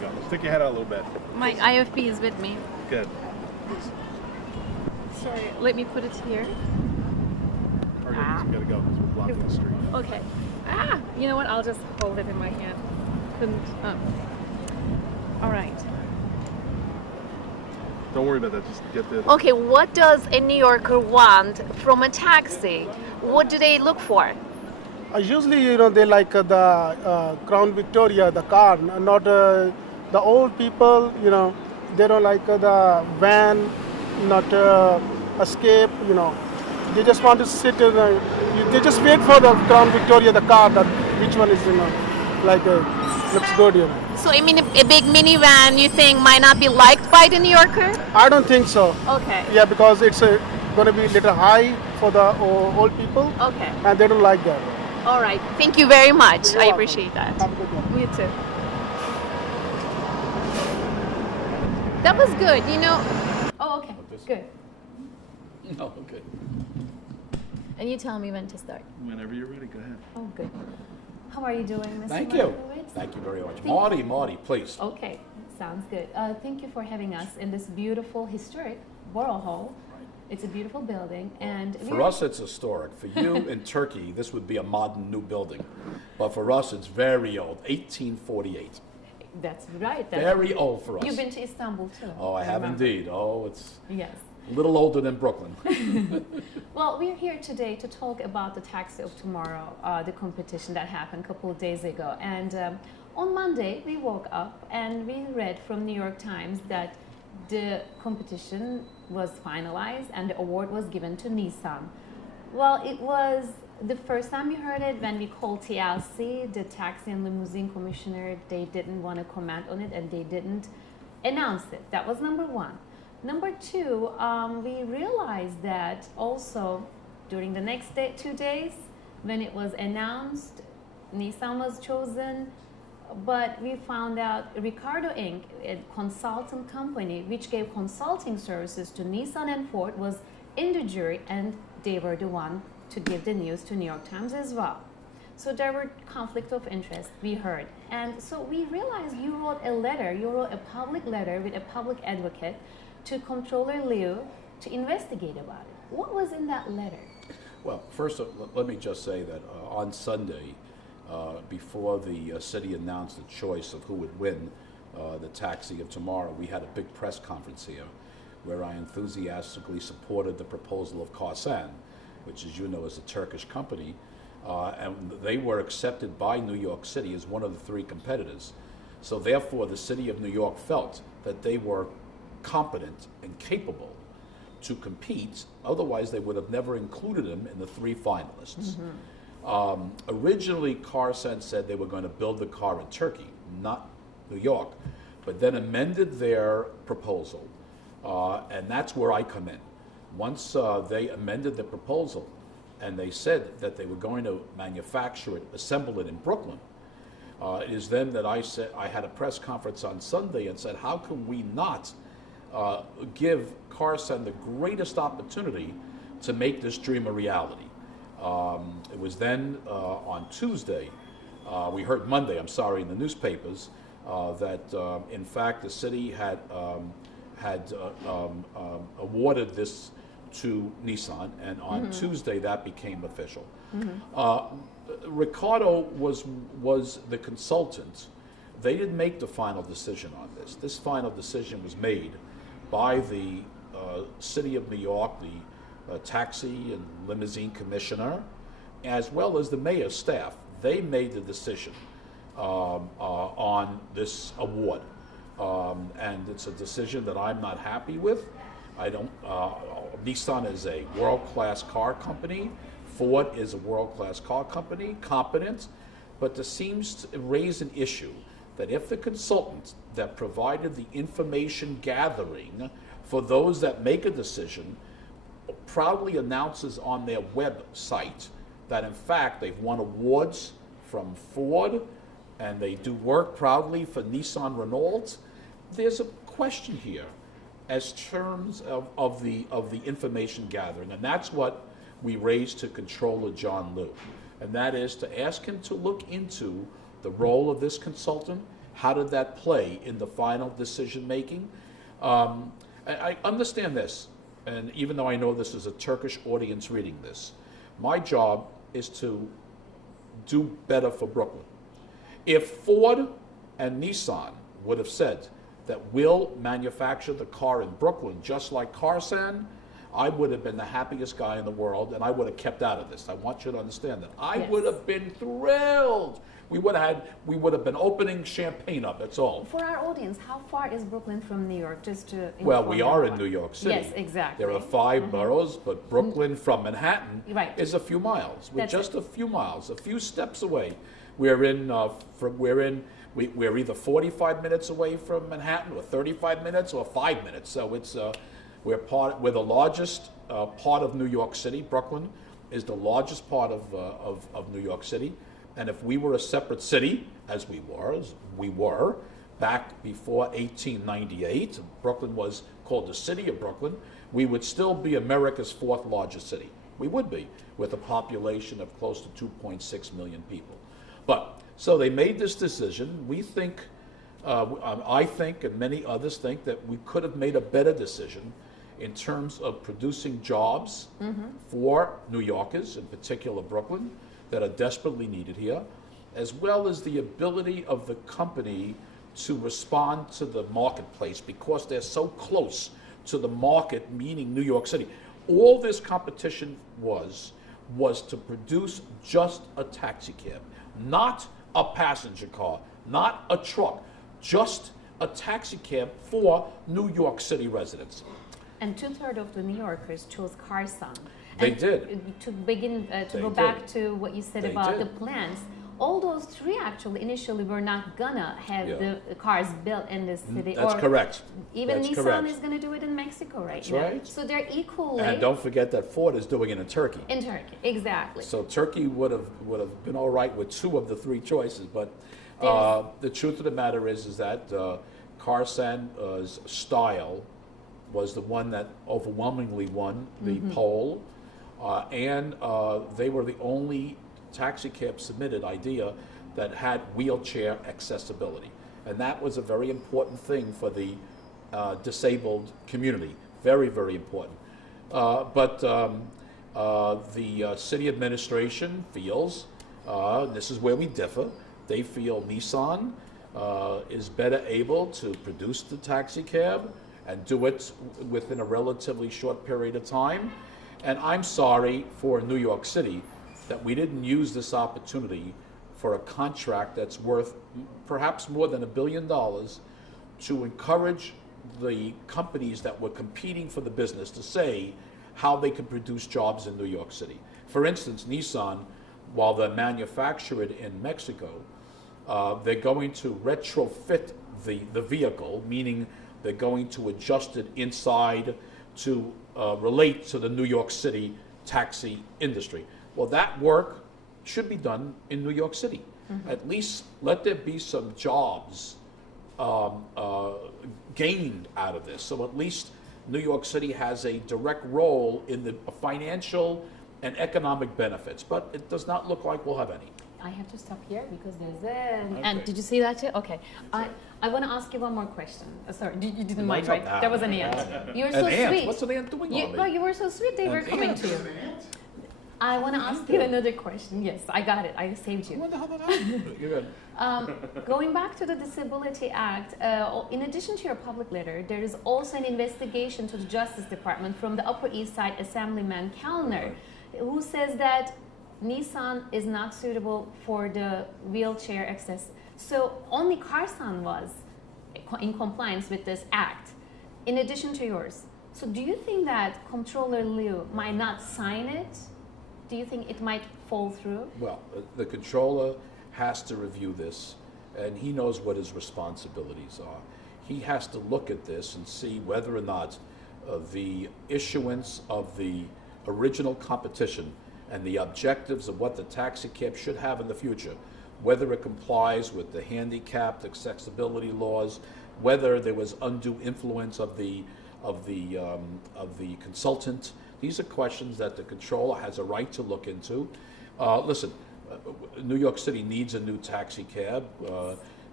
you go. Stick your head out a little bit. My IFB is with me. Good. Sorry, let me put it here. We gotta go because we're blocking the street. Okay. You know what? I'll just hold it in my hand. All right. Don't worry about that. Just get the. Okay, what does a New Yorker want from a taxi? What do they look for? Usually, they like the Crown Victoria, the car, not the old people. They don't like the van, not escape. They just want to sit in. They just wait for the Crown Victoria, the car. That which one is looks good. So I mean, a big minivan you think might not be liked by the New Yorker? I don't think so. Okay. Yeah, because it's going to be a little high for the old people. Okay. And they don't like that. All right. Thank you very much. You're I welcome. appreciate that. Have a good one. You too. That was good. Oh, okay. Good. No, good. And you tell me when to start. Whenever you're ready, go ahead. Oh, good. How are you doing, Mr. Thank you. Markowitz? Thank you very much. Thank Marty, please. Okay, sounds good. Thank you for having us in this beautiful, historic Borough Hall. It's a beautiful building, and For us, it's historic. For you in Turkey, this would be a modern new building. But for us, it's very old, 1848. That's right. Very old for us. You've been to Istanbul too. Oh, I have remember. indeed. Oh, it's Yes. a little older than Brooklyn. Well, we're here today to talk about the Taxi of Tomorrow, the competition that happened a couple of days ago. And on Monday, we woke up and we read from New York Times that the competition was finalized and the award was given to Nissan. Well, it was the first time we heard it when we called TLC, the Taxi and Limousine Commissioner. They didn't want to comment on it and they didn't announce it. That was number one. Number two, we realized that also during the next 2 days, when it was announced, Nissan was chosen, but we found out Ricardo Inc., a consultant company which gave consulting services to Nissan and Ford, was in the jury, and they were the one to give the news to New York Times as well. So there were conflict of interest, we heard. And so we realized you wrote a public letter with a public advocate to Comptroller Liu to investigate about it. What was in that letter? Well, first, let me just say that on Sunday, before the city announced the choice of who would win the Taxi of Tomorrow, we had a big press conference here where I enthusiastically supported the proposal of Karsan, which, as you know, is a Turkish company, and they were accepted by New York City as one of the 3 competitors. So therefore, the city of New York felt that they were competent and capable to compete. Otherwise, they would have never included them in the 3 finalists. Originally, Karsan said they were going to build the car in Turkey, not New York, but then amended their proposal, and that's where I come in. Once they amended the proposal and they said that they were going to manufacture it, assemble it in Brooklyn, it is then that I said, I had a press conference on Sunday and said, how can we not give Karsan the greatest opportunity to make this dream a reality? It was then on Tuesday, we heard Monday, I'm sorry, in the newspapers, that in fact the city had awarded this to Nissan, and on Tuesday that became official. Ricardo was the consultant. They didn't make the final decision on this. This final decision was made by the City of New York, the Taxi and Limousine Commissioner, as well as the mayor's staff. They made the decision on this award, and it's a decision that I'm not happy with. Nissan is a world-class car company. Ford is a world-class car company, competent, but there seems to raise an issue that if the consultant that provided the information gathering for those that make a decision proudly announces on their website that in fact they've won awards from Ford and they do work proudly for Nissan Renault, there's a question here as terms of the information gathering, and that's what we raised to Controller John Liu, and that is to ask him to look into the role of this consultant How did that play in the final decision making? I understand this, and even though I know this is a Turkish audience reading this, my job is to do better for Brooklyn. If Ford and Nissan would have said that we'll manufacture the car in Brooklyn just like Karsan, I would have been the happiest guy in the world, and I would have kept out of this. I want you to understand that. I would have been thrilled. We would have been opening champagne up, that's all. For our audience, how far is Brooklyn from New York? Just to Well, we are in New York City. Yes, exactly. There are 5 boroughs, but Brooklyn from Manhattan Right. is a few miles. We're That's just it. a few miles, a few steps away. We're either 45 minutes away from Manhattan, or 35 minutes, or 5 minutes. So it's we're the largest part of New York City. Brooklyn is the largest part of New York City. And if we were a separate city, as we were back before 1898, Brooklyn was called the City of Brooklyn, we would still be America's 4th largest city. We would be, with a population of close to 2.6 million people. But, so they made this decision. We think, I think, and many others think, that we could have made a better decision in terms of producing jobs for New Yorkers, in particular Brooklyn, that are desperately needed here, as well as the ability of the company to respond to the marketplace because they're so close to the market, meaning New York City. All this competition was to produce just a taxi cab, not a passenger car, not a truck, just a taxi cab for New York City residents. And 2/3 of the New Yorkers chose Karsan. They And did. To begin, to They go back did. to what you said They about did. the plans, all those 3 actually initially were not gonna have Yeah. the cars built in this city. That's or correct. Even That's Nissan correct. is gonna do it in Mexico right That's now. right. So they're equally And don't forget that Ford is doing it in Turkey. in Turkey. Exactly. So Turkey would have been all right with 2 of the 3 choices, but the truth of the matter is that Karsan's style was the one that overwhelmingly won the poll, and they were the only taxi cab submitted idea that had wheelchair accessibility, and that was a very important thing for the disabled community. Very, very important. But the city administration feels, this is where we differ, they feel Nissan is better able to produce the taxi cab and do it within a relatively short period of time. And I'm sorry for New York City that we didn't use this opportunity for a contract that's worth perhaps more than $1 billion to encourage the companies that were competing for the business to say how they could produce jobs in New York City. For instance, Nissan, while they're manufactured in Mexico, they're going to retrofit the vehicle, meaning they're going to adjust it inside to relate to the New York City taxi industry. Well, that work should be done in New York City. At least let there be some jobs gained out of this. So at least New York City has a direct role in the financial and economic benefits, but it does not look like we'll have any. I have to stop here because there's a... Okay. And did you see that too? Okay. I want to ask you one more question. Sorry, you didn't mind, No, right? no, That was an no, ant. no. You were An so ant? sweet. What's an ant doing on me? Well, you were so sweet. They were An coming ant? to you. I want to ask you another question. Yes, I got it. I saved you. What the hell did I do? You're good. Going back to the Disability Act, in addition to your public letter, there is also an investigation to the Justice Department from the Upper East Side Assemblyman Kellner, who says that Nissan is not suitable for the wheelchair access. So only Karsan was in compliance with this act, in addition to yours. So do you think that Comptroller Liu might not sign it? Do you think it might fall through? Well, the controller has to review this, and he knows what his responsibilities are. He has to look at this and see whether or not the issuance of the original competition and the objectives of what the taxi cab should have in the future, whether it complies with the handicapped accessibility laws, whether there was undue influence of the consultant. These are questions that the controller has a right to look into. Listen, New York City needs a new taxi cab.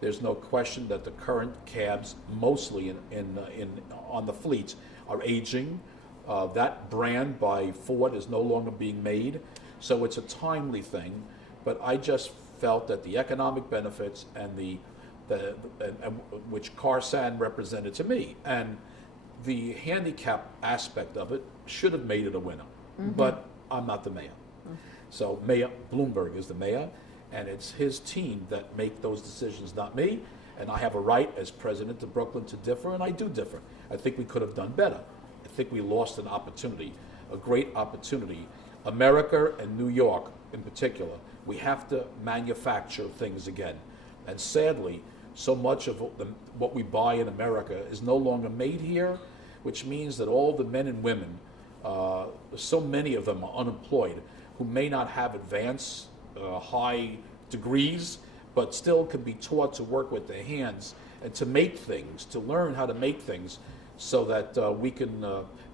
There's no question that the current cabs, mostly on the fleets, are aging. That brand by Ford is no longer being made, so it's a timely thing. But I just felt that the economic benefits and which Karsan represented to me, and the handicap aspect of it should have made it a winner. But I'm not the mayor. So Mayor Bloomberg is the mayor, and it's his team that make those decisions, not me. And I have a right as president of Brooklyn to differ, and I do differ. I think we could have done better. I think we lost an opportunity, a great opportunity. America and New York in particular, we have to manufacture things again. And sadly, so much of what we buy in America is no longer made here, which means that all the men and women, so many of them are unemployed, who may not have advanced high degrees, but still can be taught to work with their hands and to make things, to learn how to make things so that we can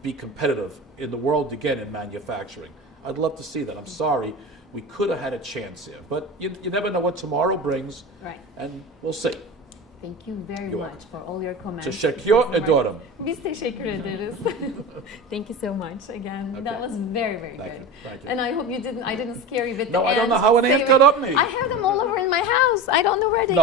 be competitive in the world again in manufacturing. I'd love to see that. I'm sorry, we could have had a chance here, but you never know what tomorrow brings, Right. and we'll see. Thank you very You're much for all your comments. Teşekkür ederim. Biz teşekkür ederiz. Thank you so much again. Okay. That was very, very Thank good. you. Thank you. And I hope I didn't scare you with No, the I don't know ants how an ant saving- got up me. I have them all over in my house. I don't know where they